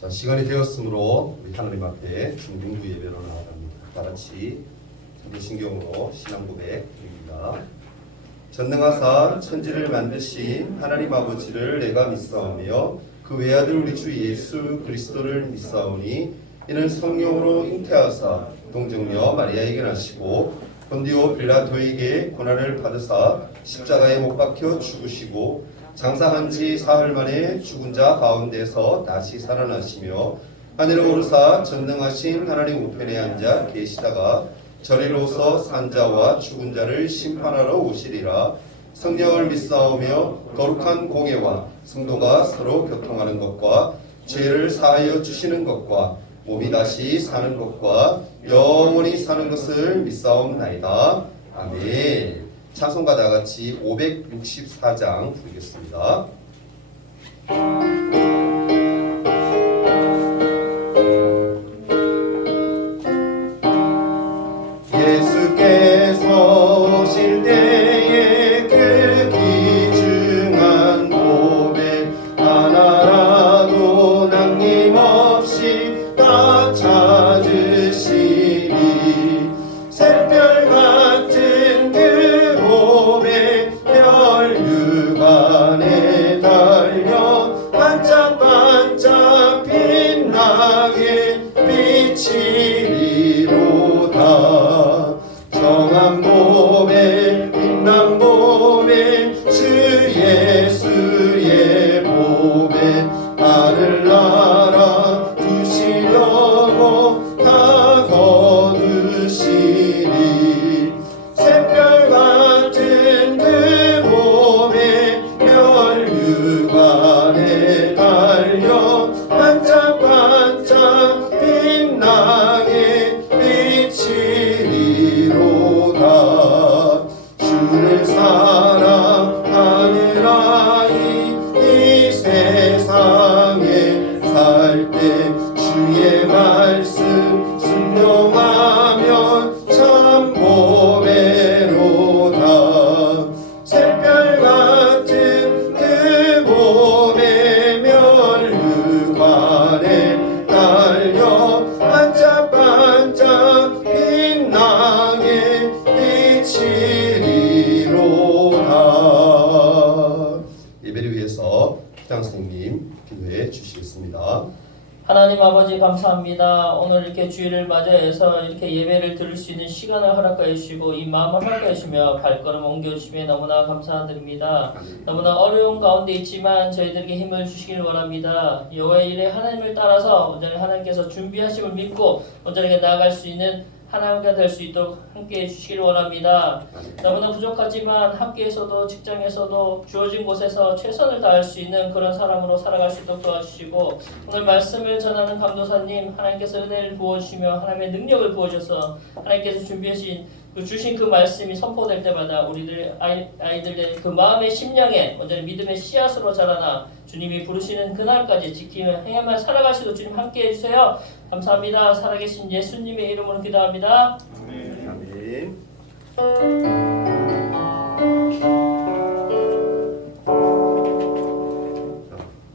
자, 시간이 되었으므로 우리 하나님 앞에 중등부 예배로 나아갑니다. 다 같이 신경으로 신앙 고백 드립니다. 전능하사 천지를 만드신 하나님 아버지를 내가 믿사오며 그 외아들 우리 주 예수 그리스도를 믿사오니 이는 성령으로 잉태하사 동정녀 마리아에게 나시고 본디오 빌라도에게 고난을 받으사 십자가에 못 박혀 죽으시고 장사한 지 사흘 만에 죽은 자 가운데서 다시 살아나시며 하늘에 오르사 전능하신 하나님 우편에 앉아 계시다가 저리로서 산 자와 죽은 자를 심판하러 오시리라. 성령을 믿사오며 거룩한 공예와 성도가 서로 교통하는 것과 죄를 사하여 주시는 것과 몸이 다시 사는 것과 영원히 사는 것을 믿사옵나이다. 아멘. 찬송가 다 같이 564장 부르겠습니다. 예수께서 오실 때에 그 귀중한 고백 하나라도 남김없이 다 찾으시리. 샛별 같은 그 고백 혈육안에 달려 반짝반짝 빛나게 비치리로다. 정한 봄에 빛난 봄에 주 예수의 봄에 하늘나라 두시려고 다 거두시리. 샛별 같은 그 봄에 혈육안에 달려 반짝반짝 빛나게 비치리로다. 주를 사랑하느라 이 세상에 살 때 주의 말씀 순종하면 참 보배로다. 샛별 같은 그 봄에 멸류관에 달려 반짝반짝 빛나게 비치리로다. 예배를 위해서 기장 선생님 기도해 주시겠습니다. 하나님 아버지 감사합니다. 오늘 이렇게 주일을 맞이해서 이렇게 예배를 드릴 수 있는 시간을 허락하여 주시고 이 마음을 허락하여 주시며 발걸음 옮겨주시며 너무나 감사드립니다. 너무나 어려운 가운데 있지만 저희들에게 힘을 주시길 원합니다. 여호와의 일에 하나님을 따라서 온전히 하나님께서 준비하심을 믿고 온전하게 나아갈 수 있는 하나님과 될 수 있도록 함께해 주시길 원합니다. 너무나 부족하지만 학교에서도 직장에서도 주어진 곳에서 최선을 다할 수 있는 그런 사람으로 살아갈 수 있도록 도와주시고 오늘 말씀을 전하는 감도사님 하나님께서 은혜를 부어주시며 하나님의 능력을 부어줘서 하나님께서 준비하신 주신 그 말씀이 선포될 때마다 우리들 아이들의 그 마음의 심령에 온전히 믿음의 씨앗으로 자라나 주님이 부르시는 그날까지 지키며 행하며 살아갈 수 있도록 주님 함께해 주세요. 감사합니다. 살아계신 예수님의 이름으로 기도합니다. 아멘.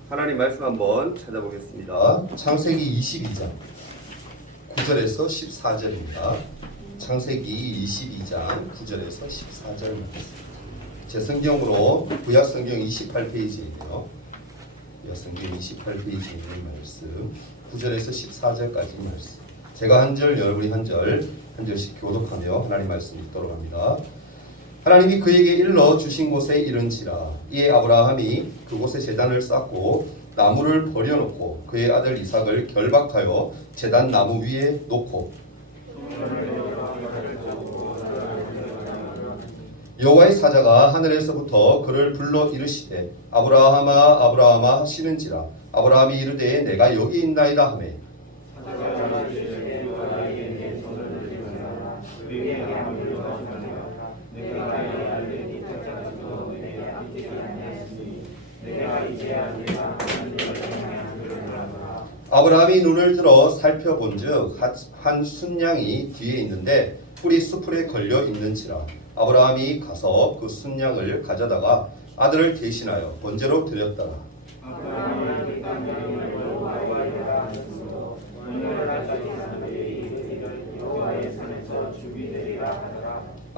하나님 말씀 한번 찾아보겠습니다. 창세기 22장 9절에서 14절입니다. 창세기 22장 9절에서 14절 말씀. 제 성경으로 구약 성경 28페이지예요. 구약 성경 28페이지에 있는 말씀 9절에서 14절까지 말씀. 제가 한 절, 여러분이 한 절씩 교독하며 하나님 말씀 읽도록 합니다. 하나님이 그에게 일러 주신 곳에 이른지라. 이에 아브라함이 그곳에 제단을 쌓고 나무를 버려놓고 그의 아들 이삭을 결박하여 제단 나무 위에 놓고 여호와의 사자가 하늘에서부터 그를 불러 이르시되 아브라함아 아브라함아 하시는지라. 아브라함이 이르되 내가 여기 있나이다 하매 아브라함이 눈을 들어 살펴본즉 한 순양이 뒤에 있는데 뿔이 수풀에 걸려 있는지라. 아브라함이 가서 그 순양을 가져다가 아들을 대신하여 번제로 드렸더라.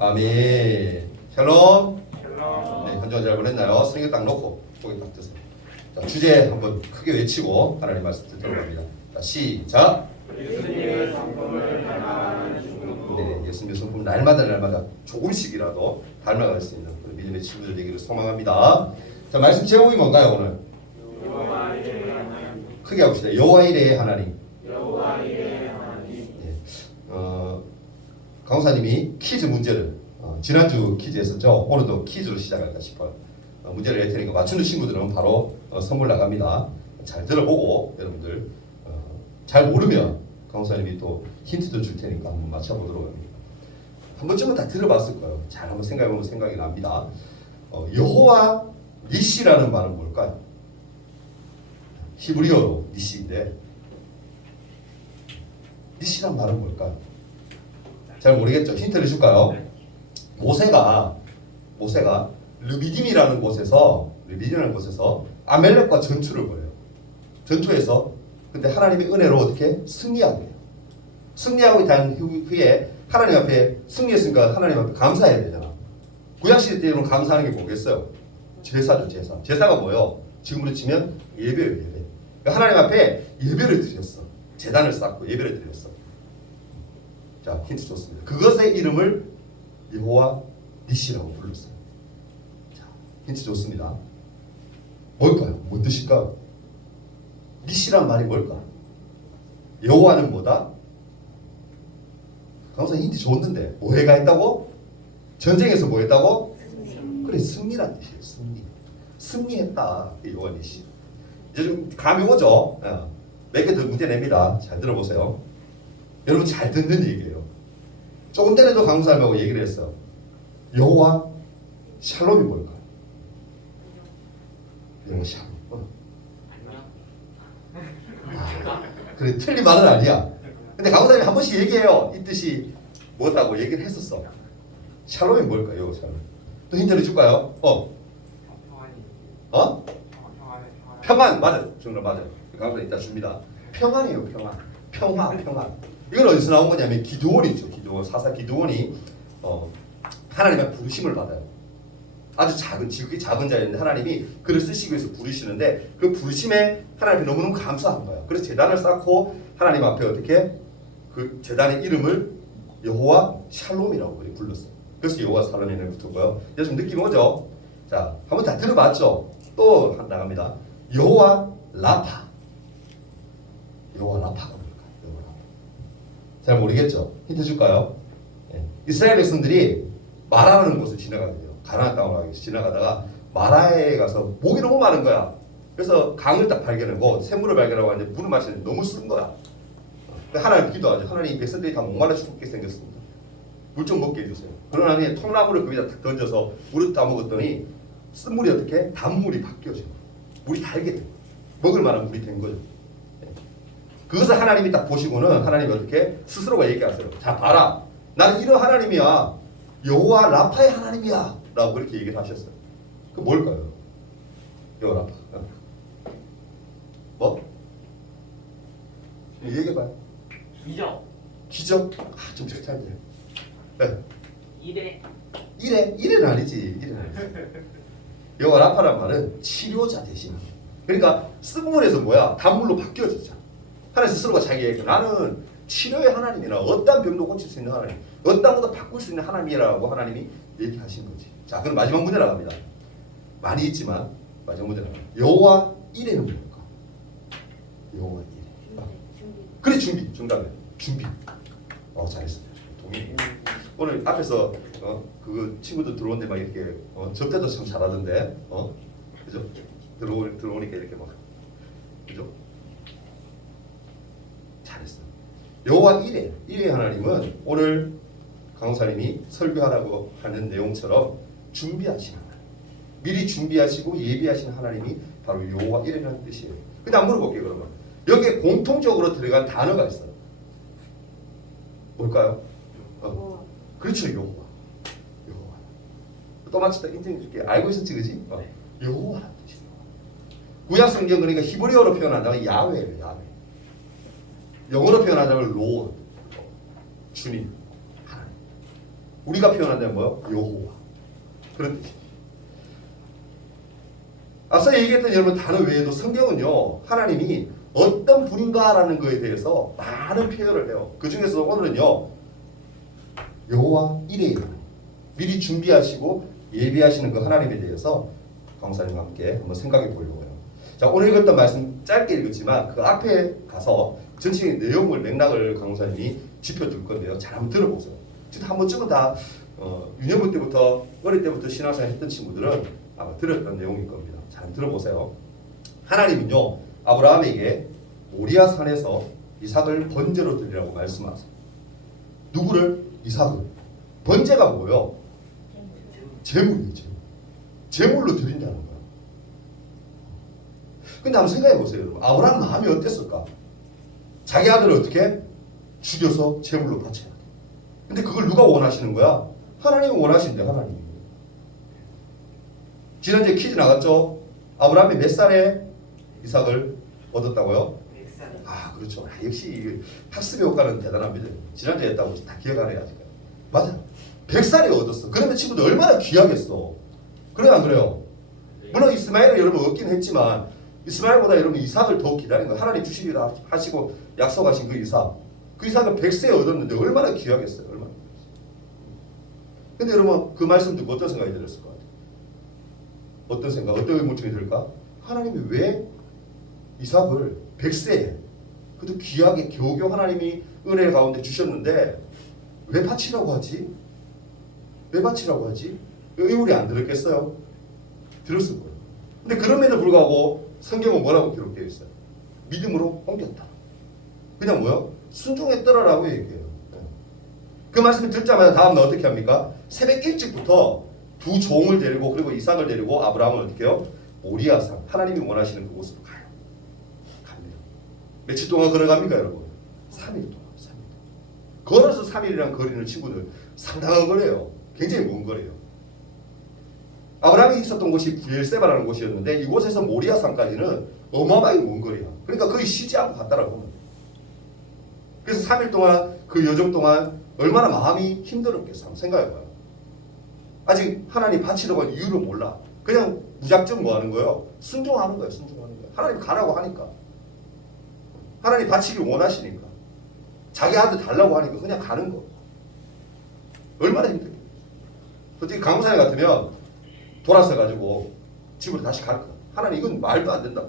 아멘. 샬롬. 네, 현정아 잘 보냈나요? 스링을 딱 놓고 고개 딱 드세요. 자, 주제 한번 크게 외치고 하나님 말씀 듣도록 합니다. 자, 시작. 예수님의 성품을 닮아가는 중국. 네, 예수님의 성품 날마다 조금씩이라도 닮아갈 수 있는 우리 믿음의 친구들 되기를 소망합니다. 자, 말씀 제목이 뭔가요 오늘? 여호와 이레의 하나님. 크게 합시다. 여호와 이레의 하나님. 여호와 이레의 하나님. 네, 강사님이 퀴즈 문제를 지난주 퀴즈 했었죠. 오늘도 퀴즈로 시작할까 싶어요. 문제를 낼 테니까 맞추는 친구들은 바로 선물 나갑니다. 잘 들어보고 여러분들 잘 모르면 강사님이 또 힌트도 줄 테니까 한번 맞춰보도록 합니다. 한 번쯤은 다 들어봤을 거예요. 잘 한번 생각해보면 생각이 납니다. 여호와 니시라는 말은 뭘까요? 히브리어로 니시인데 니시란 말은 뭘까요? 잘 모르겠죠? 힌트를 줄까요? 모세가 르비딤이라는 곳에서 아멜렉과 전투를 벌여요. 전투에서 근데 하나님의 은혜로 어떻게 승리하게 돼요. 승리하고 난 후에 하나님 앞에 승리했으니까 하나님 앞에 감사해야 되잖아. 구약시대 때는 감사하는 게 뭐겠어요? 제사죠, 제사. 제사가 뭐예요? 지금으로 치면 예배예요, 예배. 그러니까 하나님 앞에 예배를 드렸어. 제단을 쌓고 예배를 드렸어. 자, 힌트 좋습니다. 그것의 이름을 여호와 니시라고 불렀어요. 자, 힌트 좋습니다. 뭘까요? 뭔 뜻일까요? 니시란 말이 뭘까? 여호와는 뭐다? 강사 힌트 줬는데 뭐해가 했다고? 전쟁에서 뭐 했다고? 그래, 승리란 뜻이에요. 승리했다. 여호와 니시. 이제 좀 감이 오죠? 몇 개 더 문제 냅니다. 잘 들어보세요. 여러분 잘 듣는 얘기예요. 조금 전에도 강사님하고 얘기를 했어요. 여호와 샬롬이 뭘까요? 여호와 샬롬. 그래, 틀린 말은 아니야. 근데 강사님이 한 번씩 얘기해요. 이 뜻이 뭐다고 얘기를 했었어. 샬롬이 뭘까요? 샬롬. 또 힌트를 줄까요? 평안. 맞아. 정말 맞아. 강사님 이따 줍니다. 평안이에요. 평안. 이건 어디서 나온 거냐면 기드온이죠. 사사 기드온이 하나님의 부르심을 받아요. 아주 지극히 작은 자였는데 하나님이 그를 쓰시기 위해서 부르시는데 그 부르심에 하나님이 너무너무 감사한 거예요. 그래서 제단을 쌓고 하나님 앞에 어떻게 그 제단의 이름을 여호와 샬롬이라고 불렀어요. 그래서 여호와 샬롬이라고 붙었고요. 이제 좀 느낌 오죠? 자, 한번 다 들어봤죠? 또 나갑니다. 여호와 라파가 뭘까요? 잘 모르겠죠? 힌트 줄까요? 네. 이스라엘 백성들이 마라라는 곳을 지나가게 돼요. 가나안 땅으로 지나가다가 마라에 가서 목이 너무 많은 거야. 그래서 강을 딱 발견하고 샘물을 발견하고 하는데 물을 마시는데 너무 쓴 거야. 하나님 기도하죠. 하나님 백성들이 다 목말라 죽게 생겼습니다. 물 좀 먹게 해주세요. 그러나 통나무를 거기다 딱 던져서 물을 따먹었더니 쓴 물이 어떻게? 단물이 바뀌어져. 물이 달게 돼. 먹을 만한 물이 된 거죠. 그것을 하나님이 딱 보시고는 하나님이 어떻게 스스로가 얘기하세요. 자, 봐라. 나는 이런 하나님이야. 여호와 라파의 하나님이야. 라고 그렇게 얘기를 하셨어요. 그 뭘까요? 여호와 라파. 뭐? 얘기해봐요. 기적? 좀 비슷한데. 네. 이래는 아니지. 여호와 라파란 말은 치료자 대신. 그러니까 쓴 물에서 뭐야? 단물로 바뀌어지잖아. 하나님 스스로가 자기 얘기. 나는 치료의 하나님이라 어떤 병도 고칠 수 있는 하나님, 어떤 것도 바꿀 수 있는 하나님이라고 하나님이 얘기하신 거지. 자, 그럼 마지막 문제 나갑니다. 많이 있지만 마지막 문제 나갑니다. 여호와 이레는 뭘까? 여호와 이레. 그래, 준비. 정답이야. 준비. 잘했어요. 동의. 오늘 앞에서 그 친구들 들어오는데 막 이렇게 접대도 참 잘하던데, 그죠? 들어오니까 이렇게 막, 그죠? 잘했어. 여호와 이레 하나님은 오늘 강사님이 설교하라고 하는 내용처럼 준비하시는 하나님, 미리 준비하시고 예비하시는 하나님이 바로 여호와 이레라는 뜻이에요. 근데 한번 물어볼게요. 그러면 여기에 공통적으로 들어간 단어가 있어요. 뭘까요? 그렇죠. 여호와. 또 마치 인정해줄게. 알고 있었지, 그지? 여호와라는 뜻이에요. 구약 성경 그러니까 히브리어로 표현한다면 야훼예요. 야훼. 영어로 표현하자면 로드, 주님, 하나님. 우리가 표현한다면 뭐요? 여호와. 그런 뜻이에요. 앞서 얘기했던 여러분 단어 외에도 성경은요 하나님이 어떤 분인가라는 것에 대해서 많은 표현을 해요. 그 중에서 오늘은요 여호와 이레요 미리 준비하시고 예비하시는 그 하나님에 대해서 강사님과 함께 한번 생각해 보려고요. 자, 오늘 읽었던 말씀 짧게 읽었지만 그 앞에 가서 전체적인 내용을 맥락을 강사님이 짚어줄 건데요. 잘 한번 들어보세요. 지금 한 번쯤은 다 유년부 때부터 어릴 때부터 신앙생활 했던 친구들은 아마 들었던 내용일 겁니다. 잘 한번 들어보세요. 하나님은요 아브라함에게 모리아 산에서 이삭을 번제로 드리라고 말씀하세요. 누구를? 이삭을. 번제가 뭐예요? 제물이에요. 제물로 드린다는 거예요. 근데 한번 생각해 보세요, 여러분. 아브라함 마음이 어땠을까? 자기 아들을 어떻게? 죽여서 제물로 바쳐야 돼. 근데 그걸 누가 원하시는 거야? 하나님이 원하신대, 하나님이. 지난주에 퀴즈 나갔죠? 아브라함이 몇 살에 이삭을 얻었다고요? 100살. 아, 그렇죠. 역시 학습의 효과는 대단합니다. 지난주에 했다고 다 기억하네요, 아직. 맞아. 100살에 얻었어. 그러면 친구들 얼마나 귀하겠어. 그래요, 안 그래요? 물론 이스마엘을 여러분 얻긴 했지만 이스마엘보다 여러분 이삭을 더 기다린 거예요. 하나님 주시기로 하시고 약속하신 그 이삭. 그 이삭을 100세에 얻었는데 얼마나 귀하겠어요. 얼마나. 근데 여러분 그 말씀 듣고 어떤 생각이 들었을 것 같아요? 어떤 생각, 어떤 의문점이 들까? 하나님이 왜 이삭을 100세에 그래도 귀하게 겨우겨우 하나님이 은혜 가운데 주셨는데 왜 바치라고 하지? 왜 바치라고 하지? 의문이 안 들었겠어요? 들었을 거예요. 근데 그럼에도 불구하고 성경은 뭐라고 기록되어 있어요? 믿음으로 옮겼다. 그냥 뭐요? 순종했더라라고 얘기해요. 그 말씀을 듣자마자 다음날 어떻게 합니까? 새벽 일찍부터 두 종을 데리고 그리고 이삭을 데리고 아브라함은 어떻게 해요? 모리아산 하나님이 원하시는 그곳으로 가요. 갑니다. 며칠 동안 걸어갑니까 여러분? 3일 동안. 3일. 걸어서 3일이란 거리는 친구들 상당한 거래요. 굉장히 먼 거래요. 아브라함이 있었던 곳이 부엘세바라는 곳이었는데 이곳에서 모리아산까지는 어마어마하게 먼 거리야. 그러니까 거의 쉬지 않고 갔다라고. 그래서 3일 동안 그 여정 동안 얼마나 마음이 힘들었겠어. 한번 생각해봐요. 아직 하나님 바치려고 한 이유를 몰라. 그냥 무작정 뭐 하는 거예요? 순종하는 거예요. 순종하는 거예요. 하나님 가라고 하니까. 하나님 바치길 원하시니까. 자기 아들 달라고 하니까 그냥 가는 거. 얼마나 힘들겠어. 솔직히 강사님 같으면 돌아서 가지고 집으로 다시 갈 거야. 하나님 이건 말도 안 된다.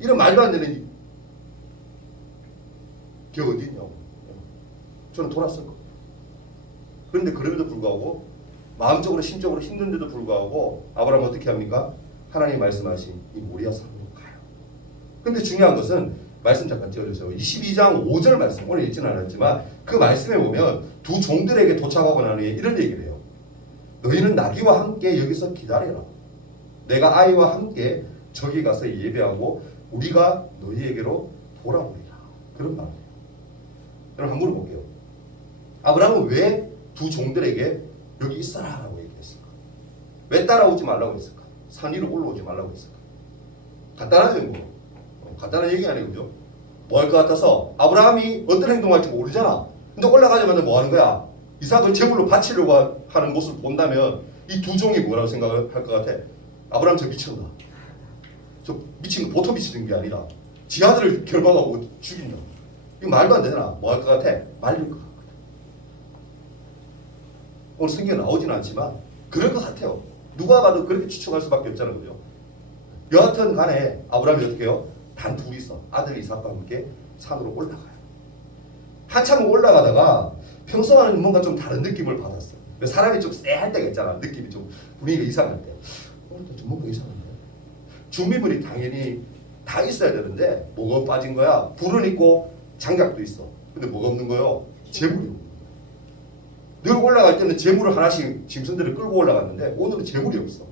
이런 말도 안 되는 게 어디 있냐고. 저는 돌았을 거예요. 그런데 그럼에도 불구하고 마음적으로 심적으로 힘든데도 불구하고 아브라함은 어떻게 합니까? 하나님이 말씀하신 이 모리아산으로 가요. 근데 중요한 것은 말씀 잠깐 띄워주세요. 22장 5절 말씀 오늘 읽지는 않았지만 그 말씀에 보면 두 종들에게 도착하고 난 후에 이런 얘기를 해요. 너희는 나귀와 함께 여기서 기다려라. 내가 아이와 함께 저기 가서 예배하고 우리가 너희에게로 돌아오리라. 그런 말이에요. 여러분 한번 물어볼게요. 아브라함은 왜 두 종들에게 여기 있어라 라고 얘기했을까? 왜 따라오지 말라고 했을까? 산 위로 올라오지 말라고 했을까? 간단하죠 뭐. 간단한 얘기 아니에요. 그죠? 뭐 할 것 같아서 아브라함이 어떤 행동할지 모르잖아. 근데 올라가자마자 뭐 하는 거야? 이삭을 제물로 바치려고 하는 모습을 본다면 이 두 종이 뭐라고 생각을 할 것 같아? 아브라함 저 미쳤나? 저 미친 거 보통 미치는 게 아니라 지 아들을 결박하고 죽인다. 이거 말도 안 되잖아. 뭐 할 것 같아? 말릴 것 같거든. 오늘 성경에 나오지는 않지만 그럴 것 같아요. 누가 봐도 그렇게 추측할 수밖에 없잖아요. 그죠? 여하튼 간에 아브라함이 어떻게 해요? 단 둘이서 아들 이삭과 함께 산으로 올라가요. 한참 올라가다가 평소와는 뭔가 좀 다른 느낌을 받았어요. 사람이 좀 쎄할 때가 있잖아. 느낌이 좀 분위기가 이상할 때. 오늘도 좀 뭔가 이상한데. 준비물이 당연히 다 있어야 되는데 뭐가 빠진 거야? 불은 있고 장작도 있어. 근데 뭐가 없는 거예요? 재물이 없는 거예요. 늘 올라갈 때는 재물을 하나씩 짐승들을 끌고 올라갔는데 오늘은 재물이 없어.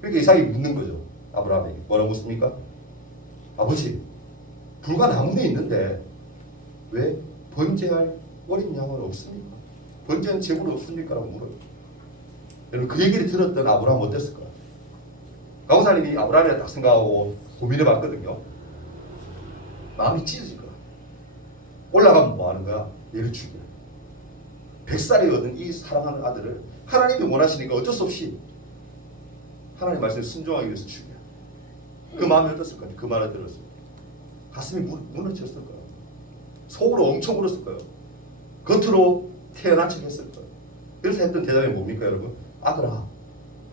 그러니까 이삭이 묻는 거죠. 아브라함에게. 뭐라고 묻습니까? 아버지, 불과 나무에 있는데 왜 번제할 어린 양은 없습니까? 번제한 재물이 없습니까? 라고 물어요. 여러분 그 얘기를 들었던 아브라함은 어땠을까? 강사님이 아브라함이라 딱 생각하고 고민해 봤거든요. 마음이 찢어질 거야. 올라가면 뭐 하는 거야? 얘를 죽여. 100살이 얻은 이 사랑하는 아들을 하나님이 원하시니까 어쩔 수 없이 하나님 말씀에 순종하기 위해서 죽여. 그 마음이 어땠을 거예요? 그 말을 들었을 때 가슴이 무너졌을 거예요. 속으로 엄청 울었을 거예요. 겉으로 태어난 척 했을 거예요. 그래서 했던 대답이 뭡니까 여러분? 아들아,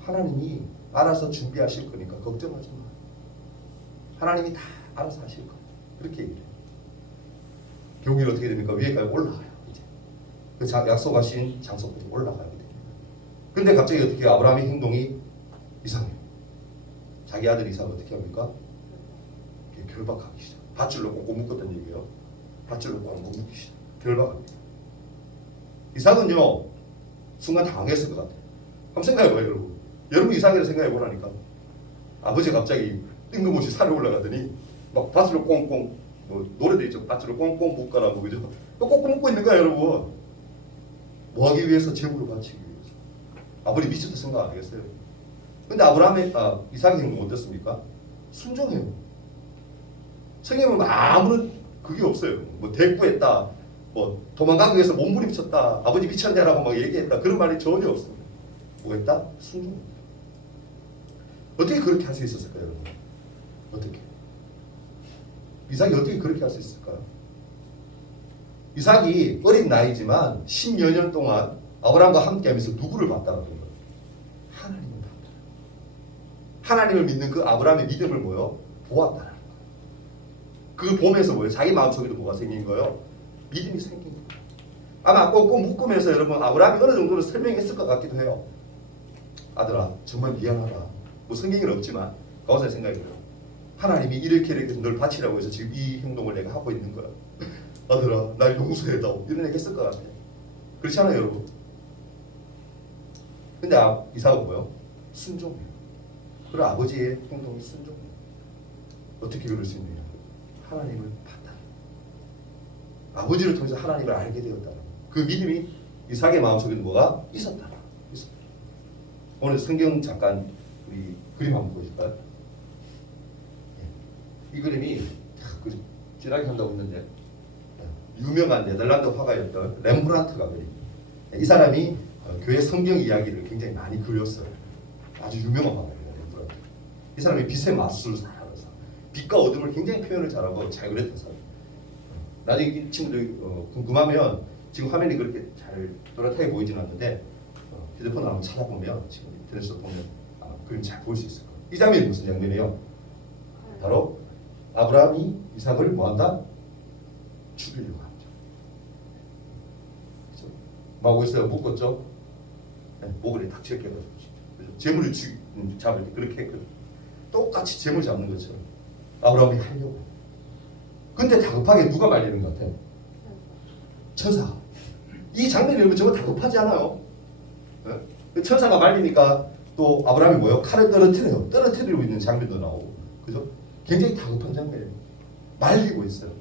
하나님이 알아서 준비하실 거니까 걱정하지 마. 하나님이 다 알아서 하실 거예요. 그렇게 얘기해요. 결국엔 어떻게 됩니까? 위에까지 올라가요. 이제 그 약속하신 장소까지 올라가게 됩니다. 근데 갑자기 어떻게 아브라함의 행동이 이상해요. 자기 아들 이삭을 어떻게 합니까? 결박하기 시작. 밧줄로 꽁꽁 묶었던 얘기예요. 밧줄로 꽁꽁 묶기 시작. 결박합니다. 이삭은요 순간 당황했을 것 같아요. 한번 생각해봐요 여러분. 여러분 이삭을 생각해보라니까. 아버지가 갑자기 뜬금없이 산에 올라가더니 막 밧줄로 꽁꽁, 뭐 노래도 있죠. 밧줄로 꽁꽁 묶어라고, 그죠? 꽁꽁 묶고 있는 거야 여러분. 뭐 하기 위해서? 재물을 바치기 위해서. 아버지 미쳤다 생각 안 하겠어요? 근데 이삭의 행동은 어떻습니까? 순종해요. 성경은 아무런 그게 없어요. 뭐 대꾸했다, 뭐 도망가기 위해서 몸부림쳤다, 아버지 미쳤냐라고 막 얘기했다, 그런 말이 전혀 없습니다. 뭐 했다? 순종. 어떻게 그렇게 할 수 있었을까요, 여러분? 어떻게? 이삭이 어떻게 그렇게 할 수 있을까요? 이삭이 어린 나이지만 10여 년 동안 아브라함과 함께하면서 누구를 봤다라는 거예요? 하나님을 봤다. 하나님을 믿는 그 아브라함의 믿음을 보았다라는 거예요. 그걸 보면서 자기 마음속에도 뭐가 생긴 거예요? 믿음이 생긴 거예요. 아마 꼭 묶으면서 여러분 아브라함이 어느 정도는 설명했을 것 같기도 해요. 아들아, 정말 미안하다. 뭐 성경에는 없지만 가오사의 생각이 들어요. 하나님이 이렇게 널 바치라고 해서 지금 이 행동을 내가 하고 있는 거야. 아들아, 날 용서해다오. 이런 얘기 했을 것 같아요. 그렇지 않아요 여러분? 근데 이삭은 뭐요? 순종해요. 그리고 아버지의 행동이 순종해요. 어떻게 그럴 수 있느냐? 하나님을 봤다. 아버지를 통해서 하나님을 알게 되었다. 그 믿음이 이삭의 마음속에는 뭐가 있었다. 오늘 성경 잠깐 우리 그림 한번 보여줄까요? 이 그림이 진하게 한다고 했는데 유명한 네덜란드 화가였던 렘브란트가 그린. 이 사람이 교회 성경 이야기를 굉장히 많이 그렸어요. 아주 유명한 화가예요. 렘브란트. 이 사람이 빛의 마술을 잘하는 사람. 빛과 어둠을 굉장히 표현을 잘하고 잘 그렸던 사람. 나중에 이 친구들 궁금하면 지금 화면이 그렇게 잘 또렷하게 보이지는 않는데 휴대폰을 한번 찾아보면 지금 인터넷에서 보면 그림 잘 볼 수 있을 거예요. 이 장면이 무슨 장면이에요? 바로 아브라함이 이삭을 뭐한다? 죽이려고 합니다. 그렇죠? 뭐하고 있어요? 묶었죠? 네, 목을 탁 제껴가지고 재물을 잡을 때 그렇게 했거든요. 똑같이 재물 잡는 것처럼 아브라함이 하려고. 근데 다급하게 누가 말리는 것 같아요? 천사가. 이 장면이 여러분 정말 다급하지 않아요? 네? 천사가 말리니까 또 아브라함이 뭐예요? 칼을 떨어뜨려요. 떨어뜨리고 있는 장면도 나오고, 그죠? 굉장히 다급한 장면이에요. 말리고 있어요.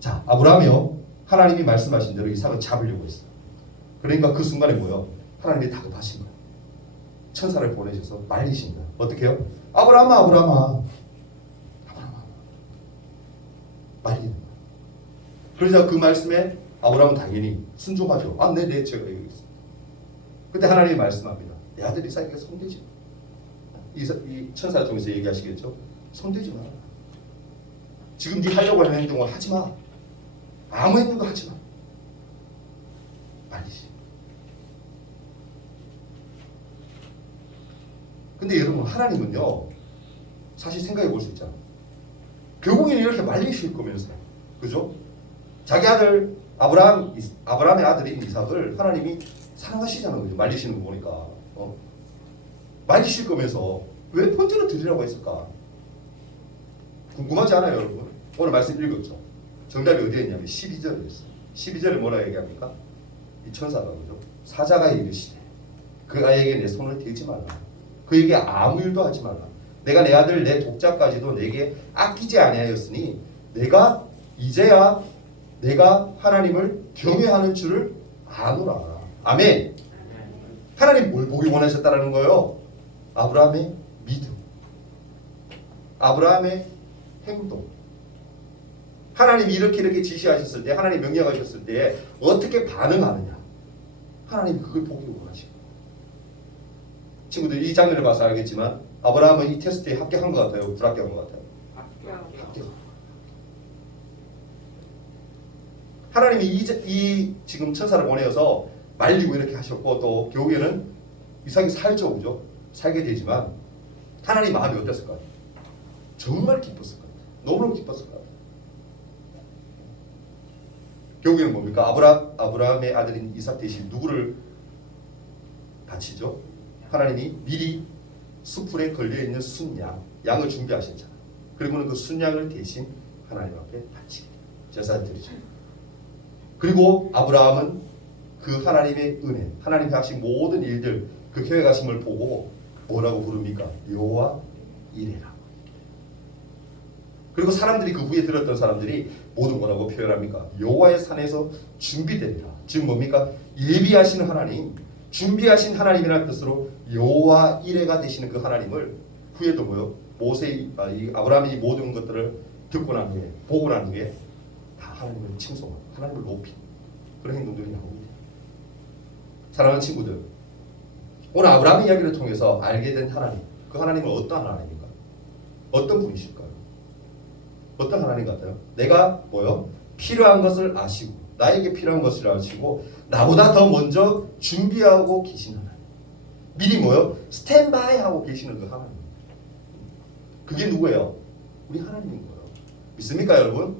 자, 아브라함이요, 하나님이 말씀하신 대로 이삭을 잡으려고 했어요. 그러니까 그 순간에 뭐예요? 하나님이 다급하신 거예요. 천사를 보내셔서 말리신 거예요. 어떻게 해요? 아브라함아, 아브라함아, 아브라함아, 말리는 거예요. 그러자 그 말씀에 아브라함은 당연히 순종하죠. 네, 제가 얘기했습니다. 그때 하나님이 말씀합니다. 내 아들 이삭에게 손대지 마. 이 천사 통해서 얘기하시겠죠? 손대지 마라. 지금 네 하려고 하는 행동을 하지 마. 아무 행동도 하지 마. 말이지. 근데 여러분, 하나님은요, 사실 생각해 볼 수 있잖아요. 결국에는 이렇게 말리실 거면서요. 그죠? 자기 아들 아브라함의 아들인 이삭을 하나님이 사랑하시잖아요. 그죠? 말리시는 거 보니까. 말리실 거면서 왜 번제로 드리라고 했을까? 궁금하지 않아요, 여러분? 오늘 말씀 읽었죠? 정답이 어디에 있냐면 12절에 있어요. 12절에 뭐라 얘기합니까? 이 천사가, 그죠? 사자가 이르시되 그 아이에게 내 손을 대지 말라. 그에게 아무 일도 하지 말라. 내가 내 아들 내 독자까지도 내게 아끼지 아니하였으니 내가 이제야 내가 하나님을 경외하는 줄을 아노라. 아멘. 하나님 뭘 보기 원하셨다라는 거예요? 아브라함의 믿음, 아브라함의 행동. 하나님이 이렇게 지시하셨을 때, 하나님 명령하셨을 때 어떻게 반응하느냐, 하나님이 그걸 보기를 원하시고. 친구들 이 장면을 봐서 알겠지만 아브라함은 이 테스트에 합격한 것 같아요? 불합격한 것 같아요? 합격. 하나님이 이 지금 천사를 보내어서 말리고 이렇게 하셨고 또 결국에는 이삭이 살죠, 그죠? 살게 되지만 하나님 마음이 어땠을 것 같아요? 정말 기뻤을 것 같아요. 너무너무 기뻤을 것 같아요. 결국에는 뭡니까? 아브라함의 아들인 이삭 대신 누구를 바치죠? 하나님이 미리 수풀에 걸려있는 순양, 양을 준비하셨잖아요. 그리고는 그 순양을 대신 하나님 앞에 바치게 돼요. 제사를 드리죠. 그리고 아브라함은 그 하나님의 은혜, 하나님이 하신 모든 일들, 그 계획하심을 보고 뭐라고 부릅니까? 여호와 이레라고. 그리고 사람들이 그 후에 들었던 사람들이 모두 뭐라고 표현합니까? 여호와의 산에서 준비되리라. 즉 뭡니까? 예비하시는 하나님, 준비하신 하나님이라는 뜻으로 여호와 이레가 되시는 그 하나님을 후에도 뭐요? 아브라함이 이 모든 것들을 듣고 난 후에, 보고 난 후에 다 하나님을 칭송하고 하나님을 높이는 그런 행동들이 나옵니다. 사랑하는 친구들, 오늘 아브라함 이야기를 통해서 알게 된 하나님, 그 하나님은 어떤 하나님입니까? 어떤 분이실까요? 어떤 하나님 같아요? 내가 뭐요? 필요한 것을 아시고 나에게 필요한 것을 아시고 나보다 더 먼저 준비하고 계신 하나님. 미리 뭐요? 스탠바이 하고 계시는 그 하나님. 그게 누구예요? 우리 하나님인 거예요. 믿습니까 여러분?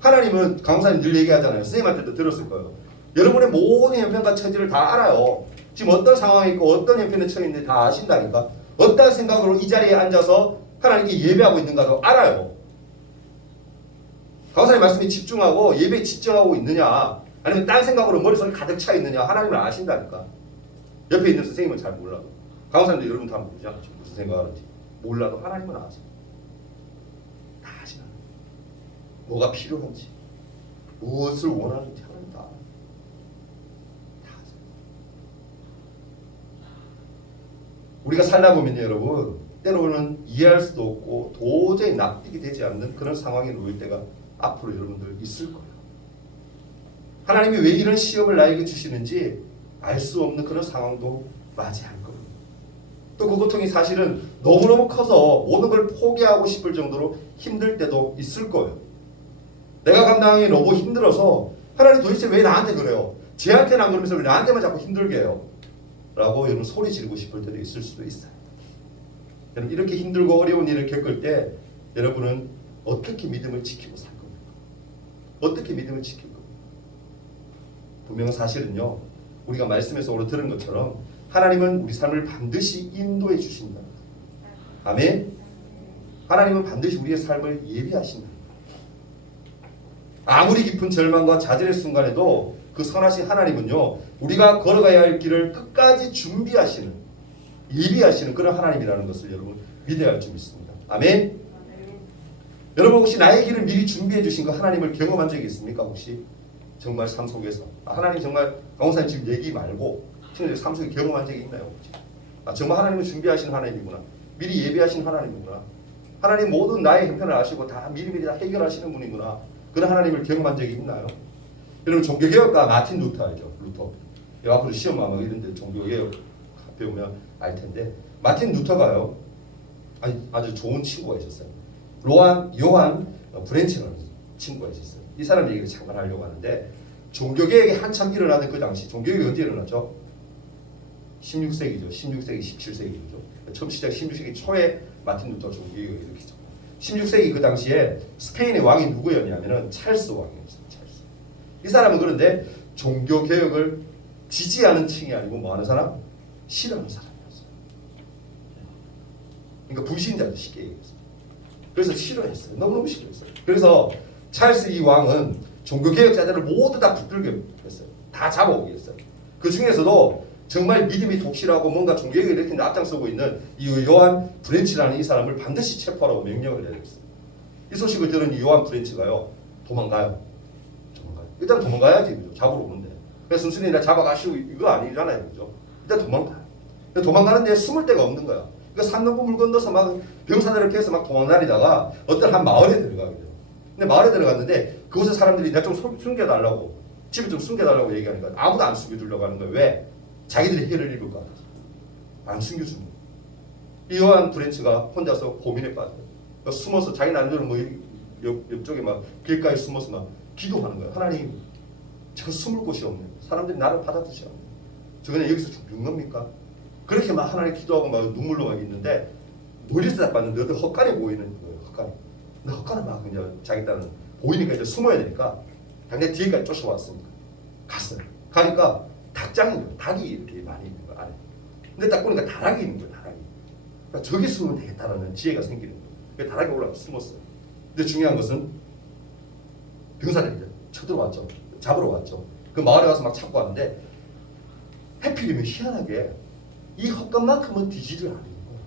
하나님은 강사님 늘 얘기하잖아요. 선생님한테도 들었을 거예요. 여러분의 모든 형편과 처지를 다 알아요. 지금 어떤 상황이 있고 어떤 형편에 처해 있는지 다 아신다니까. 어떤 생각으로 이 자리에 앉아서 하나님께 예배하고 있는가도 알아요. 강사님 말씀에 집중하고 예배에 집중하고 있느냐 아니면 딴 생각으로 머릿속에 가득 차 있느냐 하나님을 아신다니까. 옆에 있는 선생님은 잘 몰라도 강사님도 여러분 다 모르지 않죠. 무슨 생각하는지 몰라도 하나님은 아세요. 다 아시나. 뭐가 필요한지 무엇을 원하는지 하나님 다 아세요. 우리가 살다 보면요 여러분 때로는 이해할 수도 없고 도저히 납득이 되지 않는 그런 상황에 놓일 때가 앞으로 여러분들 있을 거예요. 하나님이 왜 이런 시험을 나에게 주시는지 알 수 없는 그런 상황도 맞이할 겁니다. 또 그 고통이 사실은 너무너무 커서 모든 걸 포기하고 싶을 정도로 힘들 때도 있을 거예요. 내가 감당하기 너무 힘들어서 하나님 도대체 왜 나한테 그래요? 쟤한테는 안 그러면서 왜 나한테만 자꾸 힘들게 해요? 라고 여러분 소리 지르고 싶을 때도 있을 수도 있어요. 여러분 이렇게 힘들고 어려운 일을 겪을 때 여러분은 어떻게 믿음을 지키고 살 겁니까? 어떻게 믿음을 지킬 겁니까? 분명 사실은요 우리가 말씀에서 오늘 들은 것처럼 하나님은 우리 삶을 반드시 인도해 주신다. 아멘. 하나님은 반드시 우리의 삶을 예비하신다. 아무리 깊은 절망과 좌절의 순간에도 그 선하신 하나님은요 우리가 걸어가야 할 길을 끝까지 준비하시는 예비하시는 그런 하나님이라는 것을 여러분 믿어야 할 줄 믿습니다. 아멘. 여러분 혹시 나의 길을 미리 준비해 주신 그 하나님을 경험한 적이 있습니까? 혹시 정말 삶 속에서 하나님 정말 강원사님 지금 얘기 말고 친구들 삶 속에 경험한 적이 있나요? 혹시? 정말 하나님은 준비하시는 하나님이구나. 미리 예비하신 하나님이구나. 하나님 모든 나의 형편을 아시고 다 미리미리 다 해결하시는 분이구나. 그런 하나님을 경험한 적이 있나요? 여러분 종교개혁가 마틴 루터 알죠? 루터. 앞으로 시험 아마 이런 데 종교개혁 배우면 알 텐데 마틴 루터가요 아주 좋은 친구가 있었어요. 요한 브렌치라는 친구가 있었어요. 이 사람 얘기를 잠깐 하려고 하는데 종교개혁이 한참 일어나던 그 당시 종교개혁이 언제 일어났죠? 16세기죠. 16세기, 17세기죠. 처음 시작 16세기 초에 마틴 루터 종교개혁을 일으키죠. 16세기 그 당시에 스페인의 왕이 누구였냐면은 찰스 왕이었어요. 찰스. 이 사람은 그런데 종교개혁을 지지하는 층이 아니고 뭐 하는 사람? 싫어하는 사람이었어요. 그러니까 불신자들 쉽게 얘기했어요. 그래서 싫어했어요. 너무너무 싫어했어요. 그래서 찰스 이 왕은 종교개혁자들을 모두 다 붙들게 했어요. 다 잡아오게 했어요. 그 중에서도 정말 믿음이 독실하고 뭔가 종교개혁을 일으키는 데 앞장서고 있는 이 요한 브렌치라는 이 사람을 반드시 체포하라고 명령을 내렸어요. 이 소식을 들은 이 요한 브렌치가요. 도망가요. 일단 도망가야지. 그죠? 잡으러 오는데. 그래서 순순히 나 잡아가시고 이거 아니잖아요. 그죠? 일단 도망가요. 도망가는데 숨을 데가 없는 거야. 그러니까 산 넘고 물 건너서 막 병사들을 피해서 막 도망다니다가 어떤 한 마을에 들어가게 돼요. 근데 마을에 들어갔는데 그곳에 사람들이 내가 좀 숨겨달라고 집에 좀 숨겨달라고 얘기하니까 아무도 안 숨겨주려고 하는 거예요. 왜? 자기들이 해를 입을 것 같아서 안 숨겨주는 거예요. 이 요한 브랜치가 혼자서 고민에 빠져요. 숨어서 자기 나름대로 뭐 옆쪽에 막 길가에 숨어서 막 기도하는 거예요. 하나님, 저 숨을 곳이 없네. 사람들이 나를 받아주지 않네. 저 그냥 여기서 죽는 겁니까? 그렇게 막 하나님 기도하고 막 눈물로 막 있는데 멀리서 딱 봤는데 너도 헛간에 보이는 거예요. 헛간에. 근데 헛간에 막 그냥 자기 딸은 보이니까 이제 숨어야 되니까 당장 뒤에까지 쫓아왔습니다. 갔어요. 가니까 닭장인 닭이 이렇게 많이 있는 거예요. 안에. 근데 딱 보니까 다락이 있는 거예요. 다락이. 그러니까 저기 숨으면 되겠다라는 지혜가 생기는 거예요. 그래서 다락에 올라가서 숨었어요. 근데 중요한 것은 병사들이 이제 쳐들어왔죠. 잡으러 왔죠. 그 마을에 가서 막 찾고 왔는데 해필이면 희한하게 이 헛간만큼은 뒤지를 않는 거예요.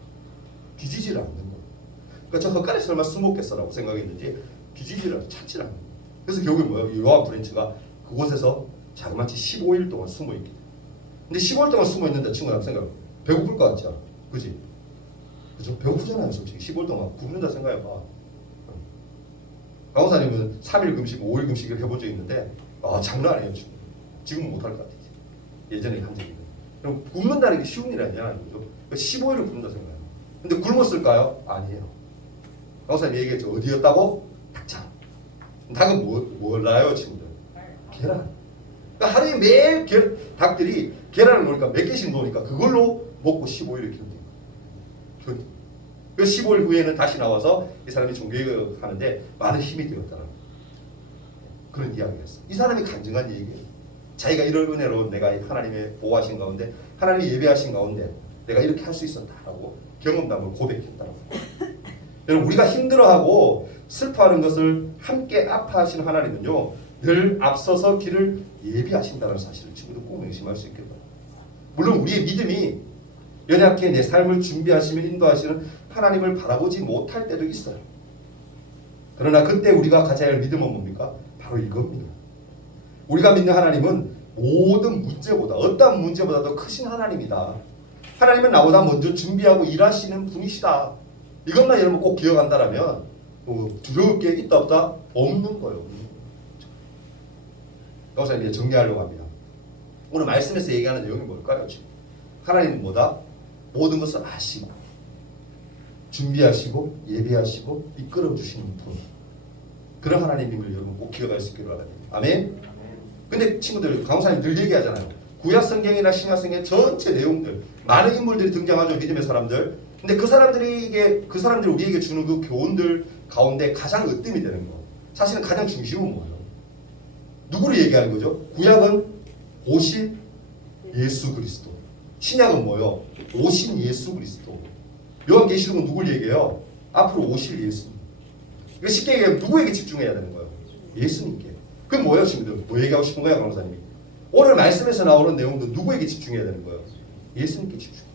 뒤지지를 않는 거예요. 그러니까 저 헛간에 설마 숨었겠어라고 생각했는지 뒤지지를 찾지 않는 거예요. 그래서 결국에 뭐예요? 요한 브랜치가 그곳에서 자그마치 15일 동안 숨어 있게 돼요. 근데 15일 동안 숨어 있는데 친구들 생각 배고플 것 같지 않아? 그지? 그죠? 배고프잖아요, 솔직히. 15일 동안 굶는다 생각해봐. 강호사님은 3일 금식, 5일 금식을 해본 적이 있는데 장난 아니에요. 지금은 못할 것 같아요. 예전에 한 적이 있는데. 그럼 굶는다는 게 쉬운 일이 아니잖아요. 그죠? 15일을 굶는다 생각해요. 근데 굶었을까요? 아니에요. 강호사님 얘기했죠. 어디였다고? 닭장. 닭은 몰라요, 친구들? 계란. 그러니까 하루에 매일 닭들이 계란을 놓으니까 몇 개씩 놓으니까 그걸로 먹고 15일을 견딘 거예요. 그 15일 후에는 다시 나와서 이 사람이 종교개혁을 하는데 많은 힘이 되었다는 그런 이야기를 했어요. 이 사람이 간증한 얘기예요. 자기가 이런 은혜로 내가 하나님의 보호하신 가운데 하나님의 예배하신 가운데 내가 이렇게 할 수 있었다라고 경험담을 고백했다고. 여러분, 우리가 힘들어하고 슬퍼하는 것을 함께 아파하시는 하나님은요 늘 앞서서 길을 예비하신다는 사실을 친구들 꼭 명심할 수 있길 바랍니다. 물론 우리의 믿음이 연약해 내 삶을 준비하시며 인도하시는 하나님을 바라보지 못할 때도 있어요. 그러나 그때 우리가 가져야 할 믿음은 뭡니까? 바로 이겁니다. 우리가 믿는 하나님은 모든 문제보다 어떤 문제보다도 크신 하나님이다. 하나님은 나보다 먼저 준비하고 일하시는 분이시다. 이것만 여러분 꼭 기억한다라면 두려울 게 있다 없다? 없는 거예요. 여기서 이제 정리하려고 합니다. 오늘 말씀에서 얘기하는 내용이 뭘까요? 지금 하나님은 뭐다? 모든 것을 아시고 준비하시고 예배하시고 이끌어 주시는 분. 그런 하나님임을 여러분 꼭 기억할 수 있기를 바랍니다. 아멘. 근데 친구들, 강사님 늘 얘기하잖아요. 구약 성경이나 신약 성경 전체 내용들 많은 인물들이 등장하죠. 믿음의 사람들. 근데 그 사람들이 우리에게 주는 그 교훈들 가운데 가장 으뜸이 되는 거. 사실은 가장 중심은 뭐예요? 누구를 얘기하는 거죠? 구약은 오실 예수 그리스도. 신약은 뭐요? 오신 예수 그리스도. 요한계시록은 누굴 얘기해요? 앞으로 오실 예수님. 이거 쉽게 얘기하면 누구에게 집중해야 되는 거예요? 예수님께. 그게 뭐예요, 친구들? 뭐 얘기하고 싶은 거예요, 강사님이? 오늘 말씀에서 나오는 내용도 누구에게 집중해야 되는 거예요? 예수님께 집중.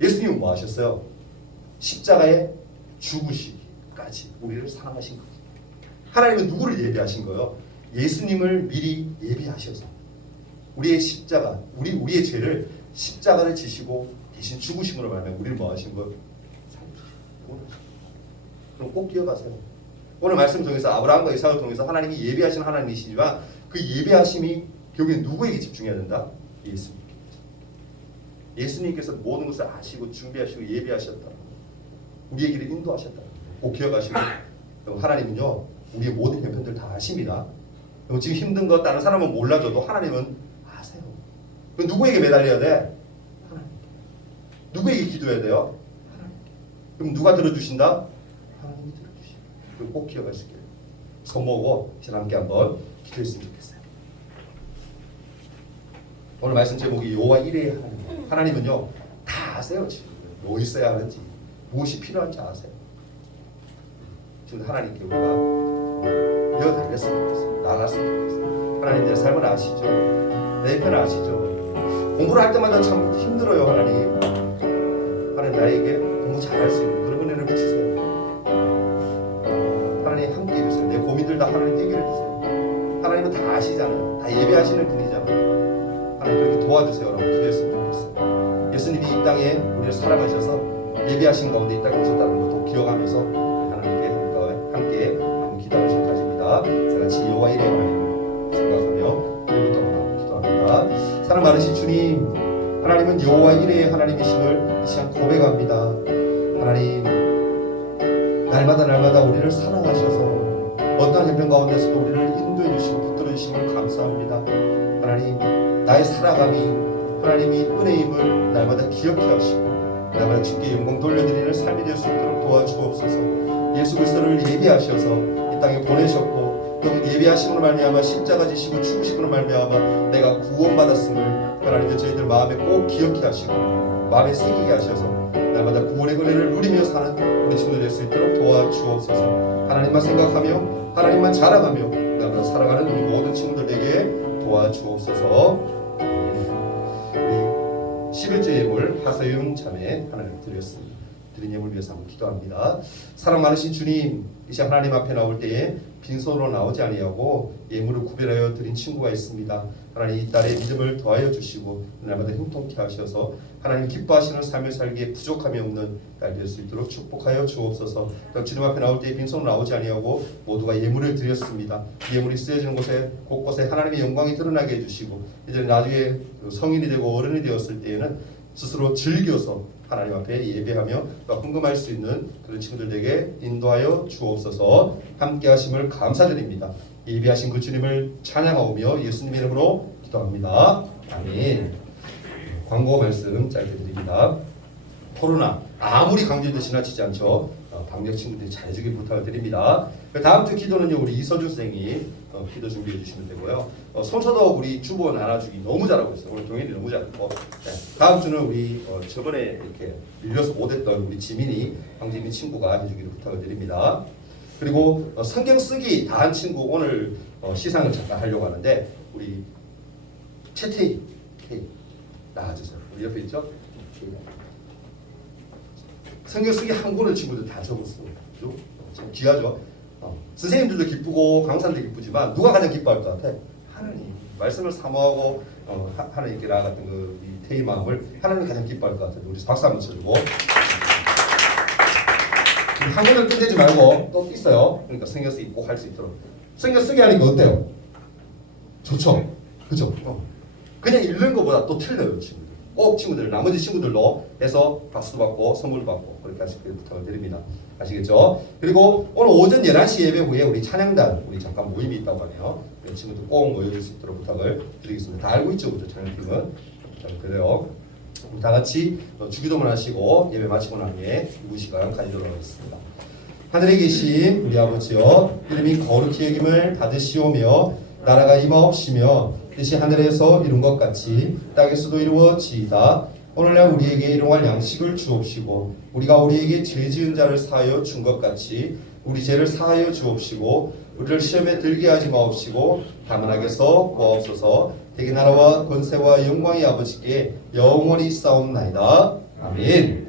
예수님은 뭐 하셨어요? 십자가에 죽으시기까지 우리를 사랑하신 거예요. 하나님은 누구를 예비하신 거예요? 예수님을 미리 예비하셔서 우리의 십자가, 우리의 죄를 십자가를 지시고 대신 죽으심으로 말하면 우리를 뭐 하신 거예요? 살려주시고. 그럼 꼭 기억하세요. 오늘 말씀 통해서 아브라함과 이삭을 통해서 하나님이 예비하신 하나님이시지만 그 예비하심이 결국엔 누구에게 집중해야 된다? 예수님께. 예수님께서 모든 것을 아시고 준비하시고 예비하셨다. 우리에게 인도하셨다. 꼭 기억하시고 하나님은요 우리의 모든 형편들 다 아십니다. 지금 힘든 거 다른 사람은 몰라줘도 하나님은 아세요. 그럼 누구에게 매달려야 돼? 하나님께. 누구에게 기도해야 돼요? 하나님께. 그럼 누가 들어주신다? 하나님이 들어주시고. 그럼 꼭 기억할 수 있게. 손 모으고 함께 한번 기도했으면 좋겠어요. 오늘 말씀 제목이 여호와 이레의 하나님. 하나님은요 다 아세요. 지금 뭐 있어야 하는지 무엇이 필요한지 아세요. 지금 하나님께 우리가 이어 달렸으면 좋겠어요. 나아갔으면 좋겠어요. 하나님 내 삶을 아시죠. 내 편 아시죠. 공부를 할 때마다 참 힘들어요. 하나님 나에게 공부 잘할 수 있는 그런 은혜를 주세요. 하나님 함께 해주세요. 내 고민들 다 하나님 해결해 주세요. 하나님은 다 아시잖아요. 다 예배하시는 분이잖아요. 하나님 그렇게 도와주세요라고 기도했으면 좋겠어요. 예수님이 이 땅에 우리를 살아가셔서 예배하신 가운데 이 땅에 오셨다는 것도 기억하면서 하나님께 함께 기도하는 시간 가집니다. 다 같이 여호와 이레의 하나님을 생각하며 많으신 주님, 하나님은 여호와 이레의 하나님이심을 이 시간 고백합니다. 하나님, 날마다 우리를 사랑하셔서 어떠한 형편 가운데서도 우리를 인도해 주시고 붙들어 주심을 감사합니다. 하나님, 나의 살아감이 하나님이 은혜임을 날마다 기억해 하시고 날마다 주께 영광 돌려드리는 삶이 될 수 있도록 도와주옵소서. 예수 그리스도를 예비하셔서 이 땅에 보내셨고 또 예비하심으로 말미암아 십자가 지시고 죽으심으로 말미암아 내가 구원받았음을 하나님의 저희들 마음에 꼭 기억해 하시고 마음에 새기게 하셔서 날마다 구원의 은혜를 누리며 사는 우리 친구들 될 수 있도록 도와주옵소서. 하나님만 생각하며 하나님만 자랑하며 날마다 살아가는 우리 모든 친구들에게 도와주옵소서. 우리 11조 예물 하서영 자매 하나님 드렸습니다. 드린 예물 위해서 한번 기도합니다. 사랑 많으신 주님, 이 시간 하나님 앞에 나올 때에 빈손으로 나오지 아니하고 예물을 구별하여 드린 친구가 있습니다. 하나님 이 딸의 믿음을 더하여 주시고 날마다 형통케 하셔서 하나님 기뻐하시는 삶을 살기에 부족함이 없는 딸 될 수 있도록 축복하여 주옵소서. 또 주님 앞에 나올 때에 빈손으로 나오지 아니하고 모두가 예물을 드렸습니다. 예물이 쓰여지는 곳에 곳곳에 하나님의 영광이 드러나게 해주시고 이제 나중에 성인이 되고 어른이 되었을 때에는 스스로 즐겨서 하나님 앞에 예배하며 또 헌금할 수 있는 그런 친구들에게 인도하여 주옵소서. 함께 하심을 감사드립니다. 예배하신 그 주님을 찬양하오며 예수님의 이름으로 기도합니다. 아멘. 광고 말씀 짧게 드립니다. 코로나 아무리 강조해도 지나치지 않죠. 방역 친구들이 잘해주길 부탁을 드립니다. 다음 주 기도는요, 우리 이서준 선생이 기도 준비해 주시면 되고요. 손서도 우리 주보원 안아주기 너무 잘하고 있어요. 오늘 동현이 너무 잘했고, 다음 주는 우리 저번에 이렇게 밀려서 못했던 우리 지민이 황지민 친구가 해주기를 부탁을 드립니다. 그리고 성경 쓰기 다 한 친구 오늘 시상을 잠깐 하려고 하는데 우리 최태희 나와주세요. 우리 옆에 있죠? 성경 쓰기 한 권을 친구들 다 적었어요. 참 귀하죠? 선생님들도 기쁘고 강사들도 기쁘지만 누가 가장 기뻐할 것 같아? 하나님. 말씀을 사모하고 하나님께 나아갔던 그 태희 마음을 하나님이 가장 기뻐할 것 같아요. 우리 박수 한번 쳐주고. 한 권을 끝내지 말고 또 있어요. 그러니까 성경 쓰기 꼭 할 수 있도록. 성경 쓰기 하니까 어때요? 좋죠? 그죠? 그냥 읽는 것보다 또 틀려요, 친구들. 꼭 친구들, 나머지 친구들로 해서 박수도 받고 선물도 받고 그렇게 하시길 부탁을 드립니다. 아시겠죠? 그리고 오늘 오전 11시 예배 후에 우리 찬양단 우리 잠깐 모임이 있다고 하네요. 친구들 꼭 모일 수 있도록 부탁을 드리겠습니다. 다 알고 있죠, 그죠? 찬양팀은. 자, 그래요. 우리 다 같이 주기도문 하시고 예배 마치고 난 후에 기도 시간 가지도록 하겠습니다. 하늘에 계신 우리 아버지여, 이름이 거룩히 여김을 받으시오며 나라가 임하옵시며 뜻이 하늘에서 이룬 것 같이 땅에서도 이루어지이다. 오늘날 우리에게 일용할 양식을 주옵시고 우리가 우리에게 죄 지은 자를 사하여 준 것 같이 우리 죄를 사하여 주옵시고 우리를 시험에 들게 하지 마옵시고 다만 악에서 구하옵소서. 대개 나라와 권세와 영광이 아버지께 영원히 싸움나이다. 아멘.